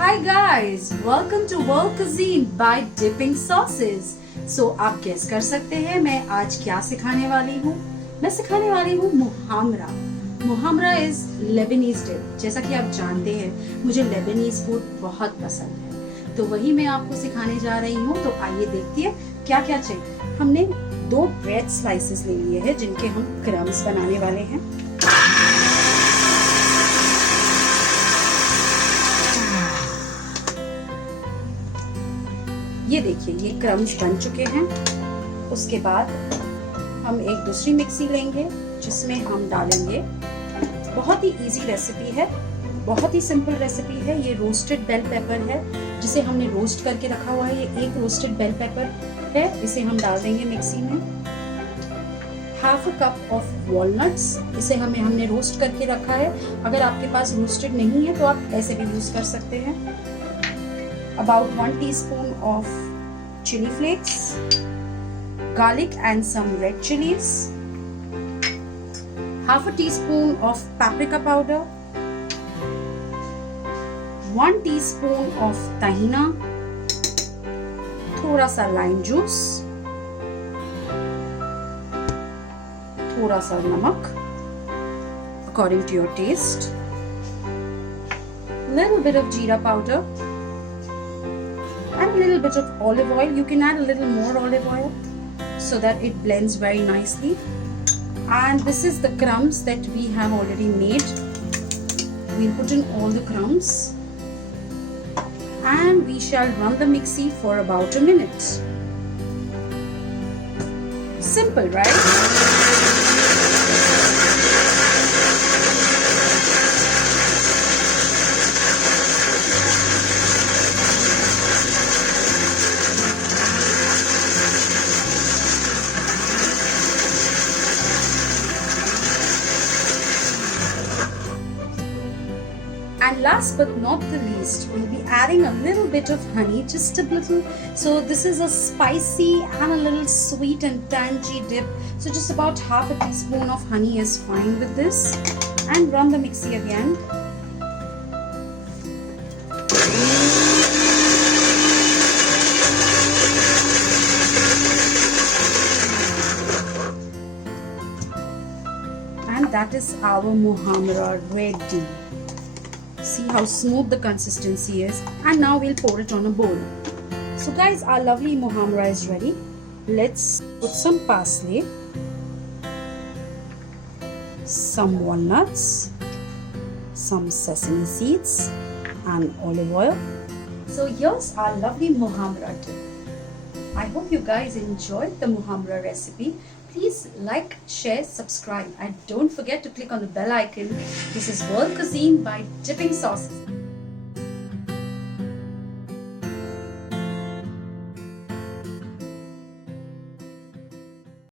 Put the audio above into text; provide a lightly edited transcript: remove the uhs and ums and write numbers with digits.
Hi guys, welcome to World Cuisine by Dipping Sauces. So आप guess कर सकते हैं मैं आज क्या सिखाने वाली हूँ। मैं सिखाने वाली हूँ मुहामरा। मुहामरा इज लेबनीज डिश। जैसा कि आप जानते हैं मुझे लेबनीज फूड बहुत पसंद है, तो वही मैं आपको सिखाने जा रही हूँ। तो आइए देखते हैं क्या क्या चाहिए। हमने 2 ब्रेड स्लाइसेस ले लिए हैं जिनके हम क्रम्स बनाने वाले हैं। ये देखिए, ये क्रम्स बन चुके हैं। उसके बाद हम एक दूसरी मिक्सी लेंगे जिसमें हम डालेंगे, बहुत ही इजी रेसिपी है, बहुत ही सिंपल रेसिपी है। ये रोस्टेड बेल पेपर है जिसे हमने रोस्ट करके रखा हुआ है। ये एक रोस्टेड बेल पेपर है, इसे हम डाल देंगे मिक्सी में। Half a cup of walnuts, इसे हमने रोस्ट करके रखा है। अगर आपके पास रोस्टेड नहीं है तो आप ऐसे भी यूज कर सकते हैं। About 1 teaspoon of chili flakes, garlic and some red chilies, half a teaspoon of paprika powder, 1 teaspoon of tahina, थोड़ा सा lime juice, थोड़ा सा नमक according to your taste, little bit of jeera powder, and a little bit of olive oil. You can add a little more olive oil so that it blends very nicely. And this is the crumbs that we have already made. We'll put in all the crumbs and we shall run the mixie for about a minute. Simple, right? And last but not the least, we'll be adding a little bit of honey, just a little. So this is a spicy and a little sweet and tangy dip. So just about half a teaspoon of honey is fine with this. And run the mixie again. And that is our muhammara ready. See how smooth the consistency is, and now we'll pour it on a bowl. So guys, our lovely muhammara is ready. Let's put some parsley, some walnuts, some sesame seeds and olive oil. So here's our lovely muhammara dip. I hope you guys enjoyed the muhammara recipe. Please like, share, subscribe, and don't forget to click on the bell icon. This is World Cuisine by Dipping Sauces.